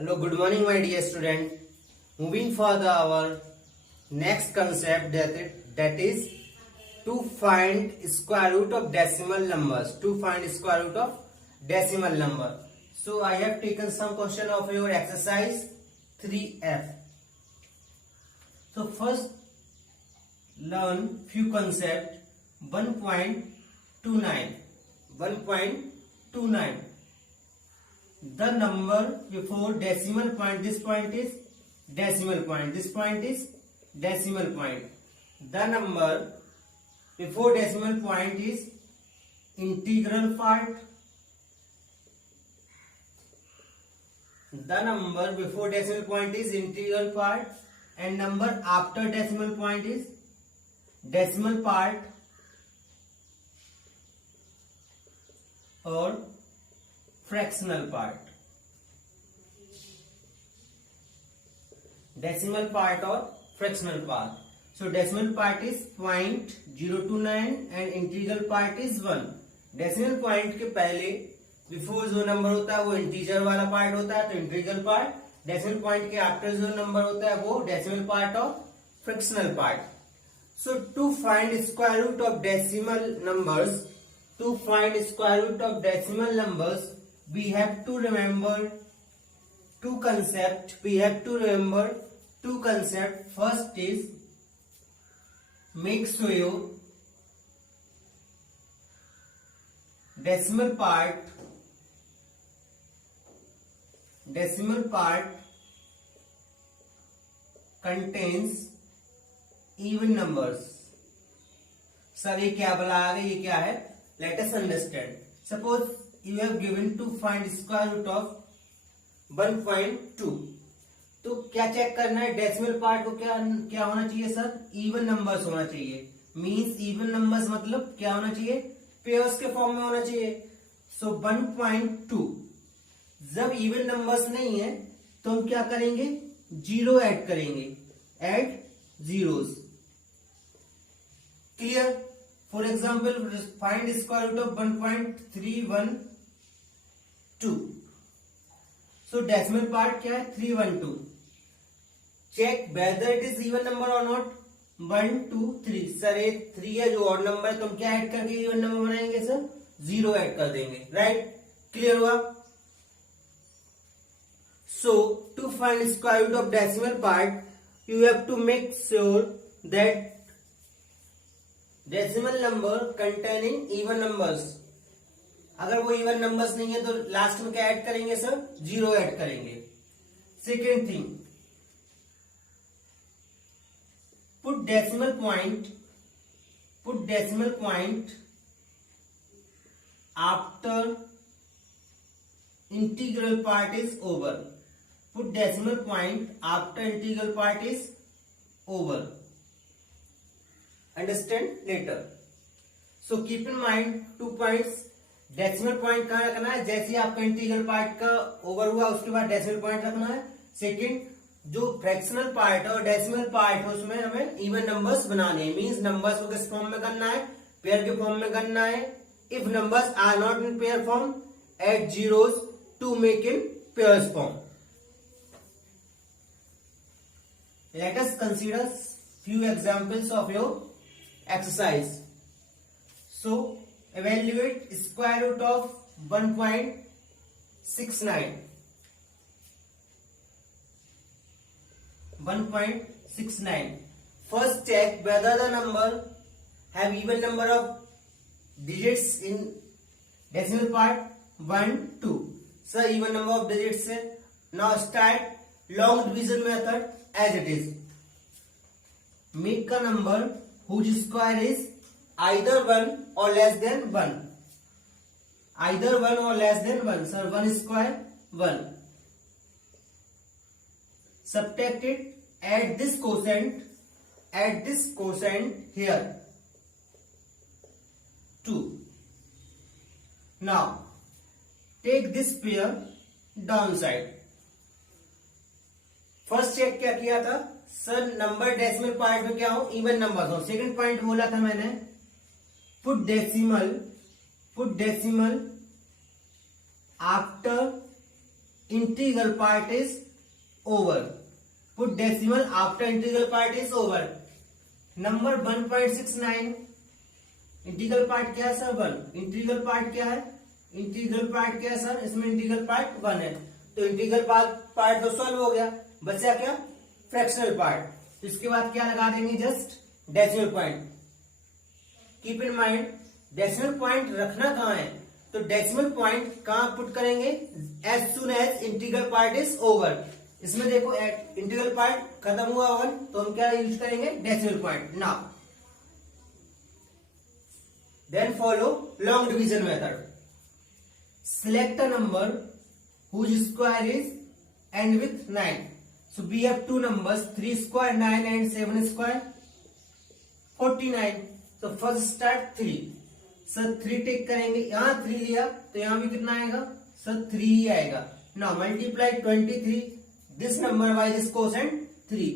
Hello, good morning, my dear student. Moving further, our next concept that is to find square root of decimal numbers. To find square root of decimal number. So I have taken some question of your exercise 3F. So first learn few concept 1.29. 1.29. The number before decimal point, this point is decimal point, this point is decimal point. The number before decimal point is integral part. The number before decimal point is integral part and number after decimal point is decimal part or fractional part. Decimal part or fractional part. So decimal part is 0.029 and integral part is 1. Decimal point के पहले before जो number होता है वो integer वाला part होता है तो इंटीग्रल पार्ट. डेसिमल पॉइंट के आफ्टर जो नंबर होता है वो डेसिमल पार्ट और fractional part. So to find square root of decimal numbers, to find square root of decimal numbers, we have to remember two concepts. First is make sure decimal part contains even numbers. Sir ये क्या बोला आगे, ये क्या है? Let us understand. Suppose you have given to find square root of 1.2. तो क्या check करना है? डेसिमल पार्ट को क्या होना चाहिए सर? इवन नंबर्स होना चाहिए. मींस इवन नंबर्स मतलब क्या होना चाहिए? पेयर्स के फॉर्म में होना चाहिए. सो 1.2 जब इवन नंबर्स नहीं है तो हम क्या करेंगे? जीरो ऐड करेंगे. Add zeros. Clear? For example, find square root of 1.312. So decimal part क्या है? 312. Check whether it is even number or not. 1, 2, 3. Sir ये 3 है जो ऑड नंबर है तो हम क्या ऐड करके इवन नंबर बनाएंगे सर? जीरो ऐड कर देंगे. राइट? क्लियर हुआ? So to find square root of decimal part, you have to make sure that decimal number containing even numbers. अगर वो इवन नंबर्स नहीं है तो लास्ट में क्या ऐड करेंगे सर? जीरो ऐड करेंगे. Second thing, put decimal point after integral part is over. Put decimal point after integral part is over. Understand later. So keep in mind 2 points. Decimal point कहाँ रखना है? जैसे ही आपका integral part का over हुआ उसके बाद डेसिमल पॉइंट रखना है. सेकंड, जो फ्रैक्शनल पार्ट है और डेसिमल पार्ट है उसमें हमें इवन नंबर्स बनाने हैं. मींस नंबर्स को किस फॉर्म में करना है? पेयर के फॉर्म में करना है. If numbers are not in pair form, add zeros to make in pairs form. Let us consider few examples of your exercise. So evaluate square root of 1.69. 1.69. First check whether the number have even number of digits in decimal part. 1, 2. So even number of digits है. Now start long division method as it is. Make a number whose square is either 1 or less than 1. Either 1 or less than 1. Sir, 1 square 1. Subtract it. Add this quotient here. 2. Now take this pair downside. First check क्या किया था sir? Number decimal part में क्या हो? Even number हो. Second point बोला था मैंने, put decimal after integral part is over. Put decimal after integral part is over. Number 1.69 integral part क्या है सर? 1. इंटीग्रल पार्ट क्या है? इंटीग्रल पार्ट क्या है सर? इसमें इंटीग्रल पार्ट 1 है, तो इंटीग्रल पार्ट तो सॉल्व हो गया, बचा क्या? Fractional part. तो इसके बाद क्या लगा देंगे? Just decimal point. Keep in mind decimal point रखना कहाँ है, तो डेसिमल पॉइंट कहाँ पुट करेंगे? As soon as integral part is over. इसमें देखो इंटीग्रल पार्ट खत्म हुआ 1, तो हम क्या यूज करेंगे? Decimal point. Now then follow long division method. Select a number whose square is end with 9. So we have two numbers, 3 square 9 and 7 square 49. So first start 3. Sir 3 take करेंगे, यहाँ 3 लिया तो यहाँ भी कितना आएगा सर? 3 ही आएगा. Now multiply 23. This number by this quotient 3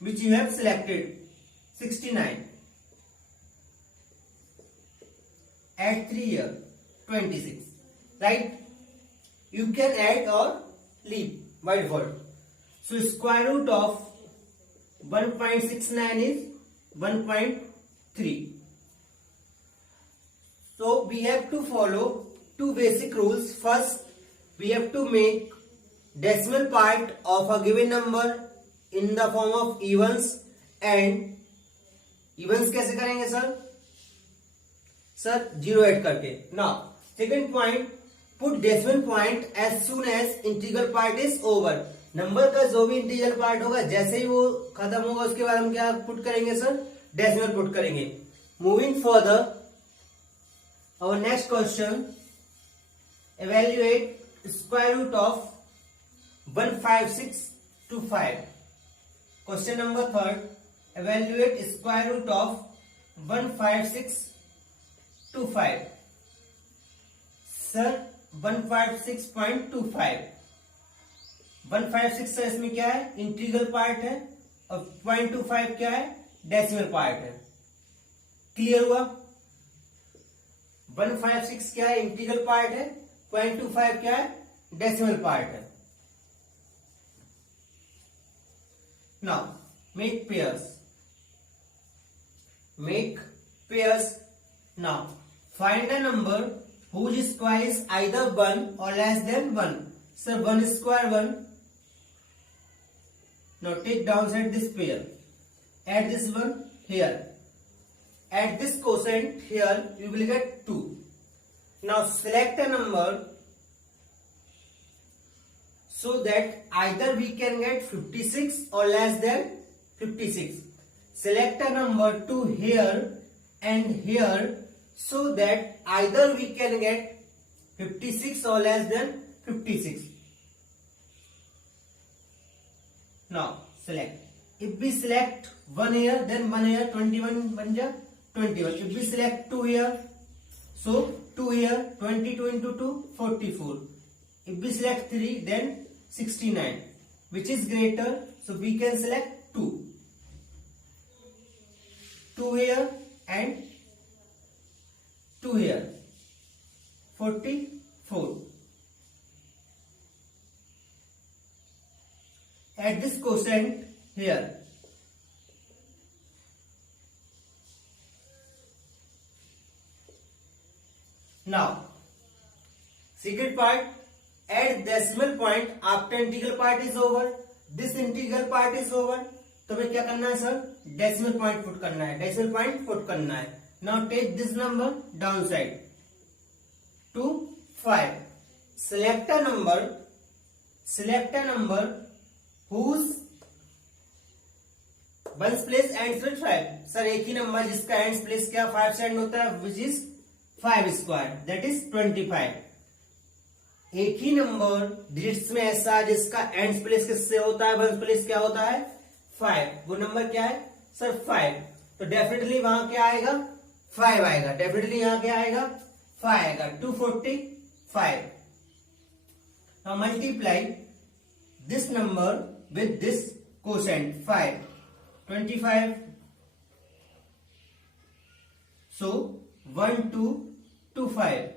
which you have selected 69. Add 3 here 26, right? You can add or leave by default. So square root of 1.69 is 1.3. So we have to follow two basic rules. First, we have to make decimal part of a given number in the form of evens. And evens कैसे करेंगे sir? Sir 0 add करके. Now second point, put decimal point as soon as integral part is over. Number का जो भी integral part होगा जैसे ही वो खत्म होगा उसके बाद हम क्या पुट करेंगे सर? डेसिमल पुट करेंगे. Moving further, our next question, evaluate square root of 15625. Question number 3rd, evaluate square root of 15625. Sir 156.25, 156 sir इसमें क्या है? इंटीग्रल पार्ट है, और 0.25 क्या है? डेसिमल पार्ट है. क्लियर हुआ? 156 क्या है? इंटीग्रल पार्ट है. 0.25 क्या है? डेसिमल पार्ट है. Now make pairs. Make pairs. Now find a number whose square is either 1 or less than 1. So 1 square 1. Now take downside this pair. Add this one here. Add this quotient here. You will get 2. Now select a number so that either we can get 56 or less than 56. Select a number to here and here, so that either we can get 56 or less than 56. Now select. If we select 1 here, then 1 here, 21 बन जा 21. If we select 2 here, so 2 here, 22 into 2 44. If we select 3, then 69. Which is greater? So we can select 2. 2 here and 2 here, 44. Add this quotient here. Now secret part, add decimal point after integral part is over. This integral part is over, तो हमें क्या करना है sir? Decimal point put करना है. Decimal point put करना है. Now take this number downside to 5. Select a number whose ones place ends with 5. Sir एक ही नंबर जिसका एंड्स प्लेस क्या 5 से एंड होता है, which is 5 square, that is 25. एक ही नंबर डिजिट्स में ऐसा जिसका एंड्स प्लेस किससे होता है? वंस प्लेस क्या होता है? 5. वो नंबर क्या है सर? 5. तो डेफिनेटली वहां क्या आएगा? 5 आएगा. डेफिनेटली यहां क्या आएगा? 5 आएगा. 245. Now multiply this number with this quotient 5. 25. So 1225.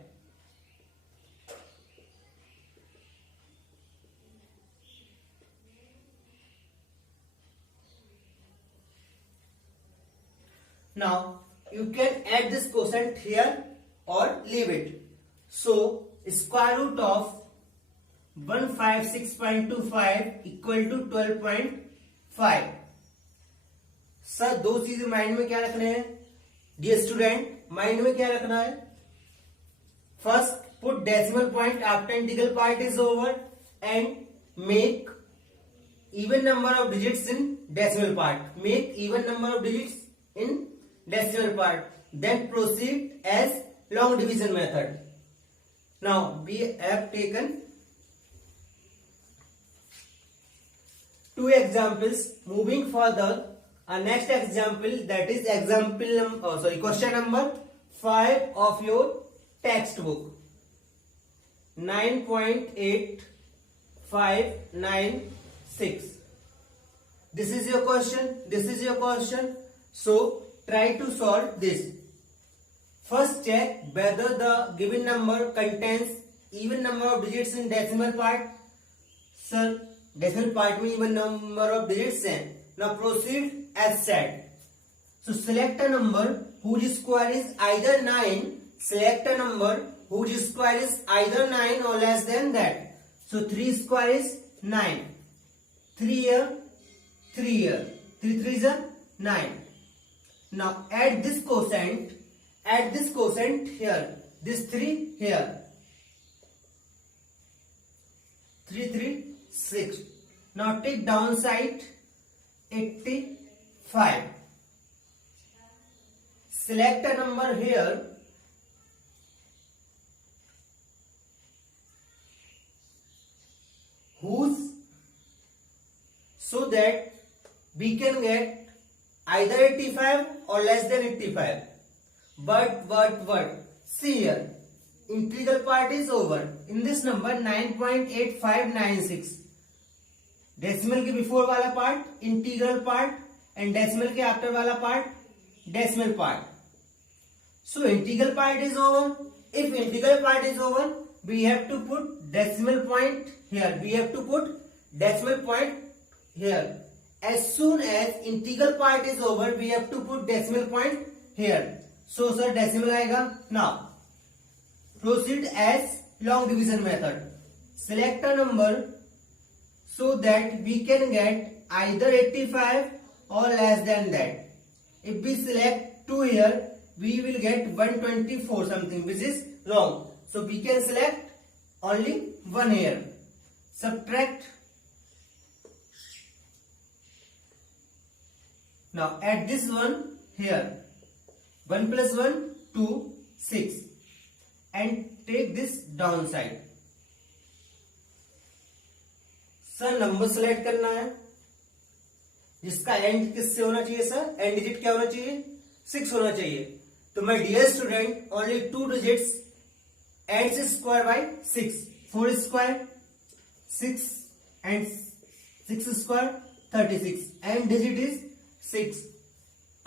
Now you can add this quotient here or leave it. So square root of 156.25 equal to 12.5. Sir दो चीजें माइंड में क्या रखने हैं डियर स्टूडेंट, माइंड में क्या रखना है? First put decimal point after integral part is over and make even number of digits in decimal part. Make even number of digits in decimal part. Then proceed as long division method. Now we have taken two examples. Moving further, next example, that is question number 5 of your textbook. 9.8596. This is your question. So try to solve this. First check whether the given number contains even number of digits in decimal part. Sir, decimal part में even number of digits हैं. Now proceed as said. So select a number whose square is either 9. Select a number whose square is either 9 or less than that. So 3 square is 9. 3 here, 3 here. 3 3s are 9. Now add this quotient here. This 3 here. 3 3 6. Now take downside 85. Select a number here. Whose, so that we can get either 85 or less than 85. But see here, integral part is over. In this number 9.8596, decimal के before वाला part integral part and decimal के after वाला part decimal part. So integral part is over. If integral part is over, we have to put decimal point here. As soon as integral part is over, we have to put decimal point here. So sir decimal आएगा. Now proceed as long division method. Select a number so that we can get either 85 or less than that. If we select 2 here, we will get 124 something, which is long. So we can select only 1 here. Subtract. Now add this one here. 1 plus 1 2 6 and take this downside. Sir number select करना है जिसका and किससे होना चाहिए sir? And digit क्या होना चाहिए? 6 होना चाहिए. तो मैं dear student only 2 digits and square by 6. 4 square 6 and 6 square 36 and digit is 6.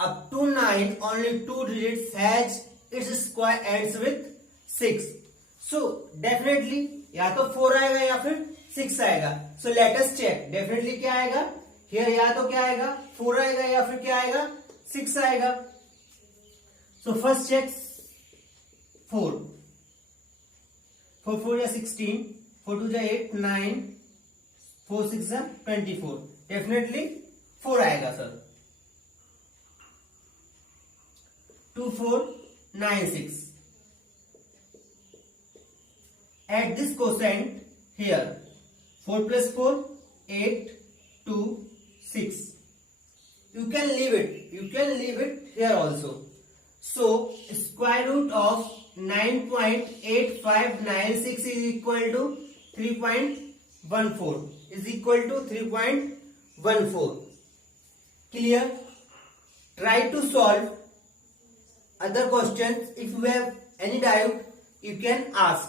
Up to 9 only 2 digits has its square ends with 6. So definitely या तो 4 आएगा या फिर 6 आएगा. So let us check. Definitely क्या आएगा here? या तो क्या आएगा 4 आएगा या फिर क्या आएगा 6 आएगा. So first check 4. 4 4 या 16. 4 2 8 9. 4 6 24. Definitely 4 आएगा sir. 2496. Add this quotient here. 4 plus 4 8 2 6. You can leave it here also. So square root of 9.8596 is equal to 3.14. Clear? Try to solve other questions. If you have any doubt, you can ask.